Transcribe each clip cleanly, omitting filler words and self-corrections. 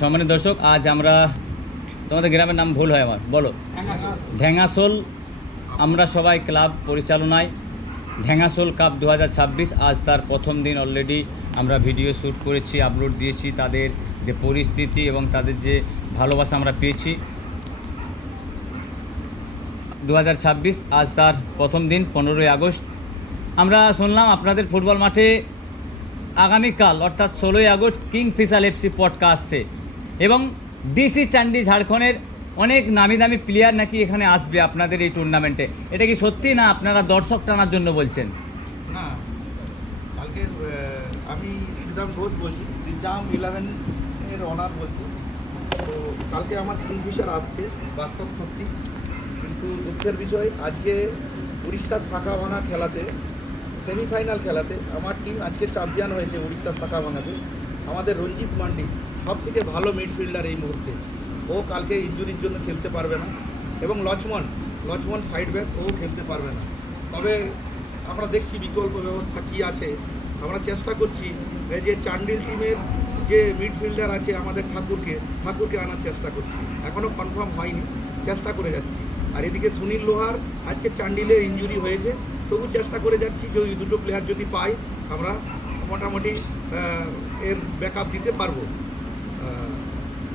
সম্মানিত দর্শক, আজ আমরা তোমাদের গ্রামের নাম ভুল হয় আমার, বলো। ঢেঙ্গাসোল আমরা সবাই ক্লাব পরিচালনায় ঢেঙ্গাসোল কাপ 2026 আজ তার প্রথম দিন। অলরেডি আমরা ভিডিও শ্যুট করেছি, আপলোড দিয়েছি। তাদের যে পরিস্থিতি এবং তাদের যে ভালোবাসা আমরা পেয়েছি। 2026 আজ তার প্রথম দিন, 15ই আগস্ট। আমরা শুনলাম আপনাদের ফুটবল মাঠে আগামীকাল অর্থাৎ 16ই আগস্ট কিংফিশার এফসি পটকা আসছে এবং ডিসি চান্ডি ঝাড়খণ্ডের অনেক নামি দামি প্লেয়ার নাকি এখানে আসবে আপনাদের এই টুর্নামেন্টে। এটা কি সত্যি, না আপনারা দর্শক টানার জন্য বলছেন? না, কালকে আমি শ্রীরাম ঘোষ বলছি, শ্রীরাম 11-এর অনার বলছি। তো কালকে আমার কিংফিশার আসছে, বাস্তব সত্যি। কিন্তু দুঃখের বিষয়, আজকে উড়িষ্যার শাখা ভাঙা খেলাতে, সেমিফাইনাল খেলাতে আমার টিম আজকে চ্যাম্পিয়ন হয়েছে। উড়িষ্যার শাখা ভাঙাতে আমাদের রঞ্জিত মান্ডি সব থেকে ভালো মিডফিল্ডার এই মুহূর্তে, ও কালকে ইনজুরির জন্য খেলতে পারবে না। এবং লক্ষ্মণ সাইড ব্যাক, ও খেলতে পারবে না। তবে আমরা দেখছি বিকল্প ব্যবস্থা কী আছে। আমরা চেষ্টা করছি এই যে চান্ডিল টিমের যে মিডফিল্ডার আছে আমাদের ঠাকুরকে আনার চেষ্টা করছি। এখনও কনফার্ম হয়নি, চেষ্টা করে যাচ্ছি। আর এদিকে সুনীল লোহার আজকে চান্ডিলে ইনজুরি হয়েছে, তবু চেষ্টা করে যাচ্ছি যে ওই দুটো প্লেয়ার যদি পাই আমরা মোটামুটি এর ব্যাকআপ দিতে পারবো।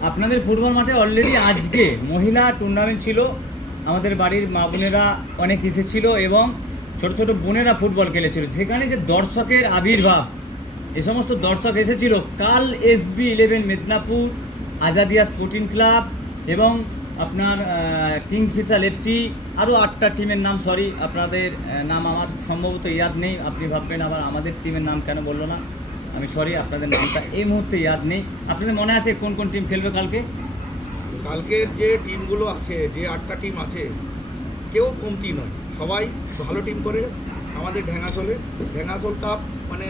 আপনাদের ফুটবল মাঠে অলরেডি আজকে মহিলা টুর্নামেন্ট ছিল। আমাদের বাড়ির মা বোনেরা অনেক এসেছিল এবং ছোট ছোট বোনেরা ফুটবল খেলেছিল। সেখানে যে দর্শকের আবির্ভাব, এ সমস্ত দর্শক এসেছিল। কাল SB11 Medinipur, Azadia sporting club এবং আপনার কিংফিশার এফসি, আরও 8টা টিমের নাম, সরি আপনাদের নাম আমার সম্ভবত ইয়াদ নেই। আপনি ভাববেন আবার আমাদের টিমের নাম কেন বললো না, আমি সরি, আপনাদের নামটা এই মুহূর্তে ইয়াদ নেই। আপনাদের মনে আছে কোন কোন টিম খেলবে কালকে? কালকের যে টিমগুলো আছে, যে 8টা টিম আছে, কেউ কমতি নয়, সবাই ভালো টিম করে। আমাদের ঢেঙ্গাসোল কাপ মানে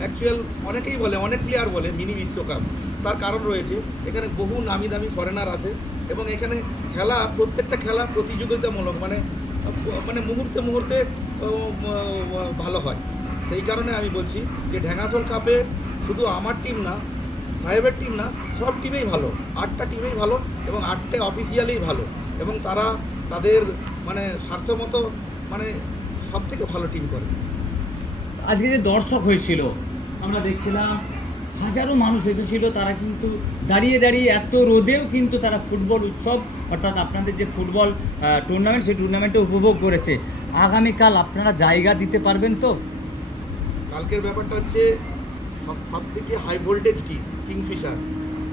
অ্যাকচুয়াল অনেকেই বলে, অনেক প্লেয়ার বলে মিনি বিশ্বকাপ। তার কারণ রয়েছে, এখানে বহু নামি দামি ফরেনার আছে এবং এখানে খেলা, প্রত্যেকটা খেলা প্রতিযোগিতামূলক, মানে মুহূর্তে ভালো হয়। সেই কারণে আমি বলছি যে ঢেঙ্গাসোল কাপে শুধু আমার টিম না, সাহেবের টিম না, সব টিমেই ভালো। 8টা টিমেই ভালো এবং 8টে অফিসিয়ালেই ভালো এবং তারা তাদের মানে স্বার্থমতো মানে সব থেকে ভালো টিম করে। আজকে যে দর্শক হয়েছিল আমরা দেখছিলাম, হাজারো মানুষ এসেছিল। তারা কিন্তু দাঁড়িয়ে দাঁড়িয়ে এত রোদেও কিন্তু তারা ফুটবল উৎসব অর্থাৎ আপনাদের যে ফুটবল টুর্নামেন্ট, সেই টুর্নামেন্টে উপভোগ করেছে। আগামীকাল আপনারা জায়গা দিতে পারবেন তো? কালকের ব্যাপারটা হচ্ছে সব থেকে হাই ভোল্টেজ টিম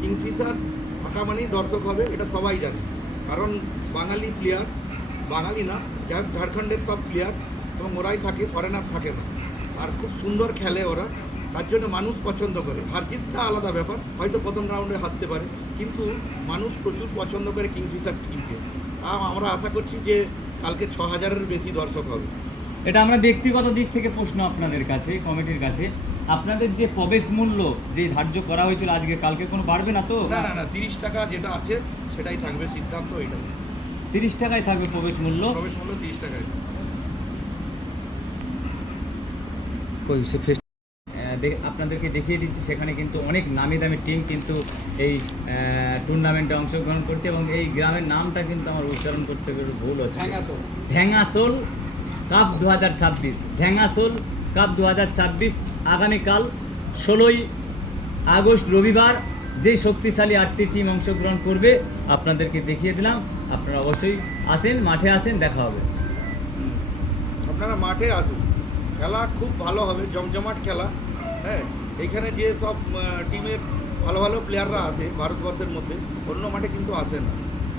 কিংফিশার থাকা মানেই দর্শক হবে, এটা সবাই জানে। কারণ বাঙালি প্লেয়ার, বাঙালি না, ঝাড়খণ্ডের সব প্লেয়ার এবং ওরাই থাকে, ফরেনার থাকে না। আর খুব সুন্দর খেলে ওরা, তার জন্য মানুষ পছন্দ করে। হার জিতটা আলাদা ব্যাপার, হয়তো প্রথম রাউন্ডে হারতে পারে, কিন্তু মানুষ প্রচুর পছন্দ করে কিংফিশার টিমকে। আমরা আশা করছি যে কালকে 6000-এর বেশি দর্শক হবে। এটা আমরা ব্যক্তিগত দিক থেকে প্রশ্ন আপনাদের কাছে, কমিটির কাছে, আপনাদের যে প্রবেশ মূল্য যে ধার্য করা হয়েছিল আজকে, কালকে কোনো বাড়বে না তো? না, 30 টাকা যেটা আছে সেটাই থাকবে, সিদ্ধান্ত এটাই। 30 টাকায় থাকবে প্রবেশ মূল্য। 30 টাকায়। আপনাদেরকে দেখিয়ে দিচ্ছি, সেখানে কিন্তু অনেক নামি দামি টিম কিন্তু এই টুর্নামেন্টে অংশগ্রহণ করছে এবং এই গ্রামের নামটা কিন্তু আমার উচ্চারণ করতে গেলে ভুল হচ্ছে। ঢেঙ্গাসোল কাপ 2026, ঢেঙ্গাসোল কাপ 2026 আগামীকাল 16ই আগস্ট রবিবার। যেই শক্তিশালী 8টি টিম অংশগ্রহণ করবে আপনাদেরকে দেখিয়ে দিলাম। আপনারা অবশ্যই আসেন, মাঠে আসেন, দেখা হবে। আপনারা মাঠে আসুন, খেলা খুব ভালো হবে, জমজমাট খেলা। হ্যাঁ, এইখানে যে সব টিমের ভালো ভালো প্লেয়াররা আসে ভারতবর্ষের মধ্যে, অন্য মাঠে কিন্তু আসে না।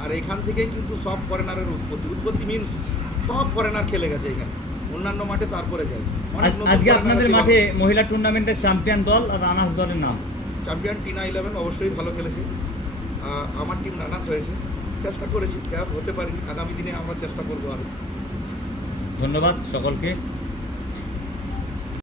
আর এখান থেকেই কিন্তু সব ফরেনারের উৎপত্তি মিনস সব ফরেনার খেলে গেছে এখানে, অন্যান্য মাঠে তারপরে যায়। আজকে আপনাদের মাঠে মহিলা টুর্নামেন্টের চ্যাম্পিয়ন দল আর রানার্স দলের নাম? চ্যাম্পিয়ন টিনা 11 অবশ্যই ভালো খেলেছে। আমার টিম রানার্স হয়েছে। চেষ্টা করেছি, হতে পারিনি। আগামী দিনে আমরা চেষ্টা করবো আরও। ধন্যবাদ সকলকে।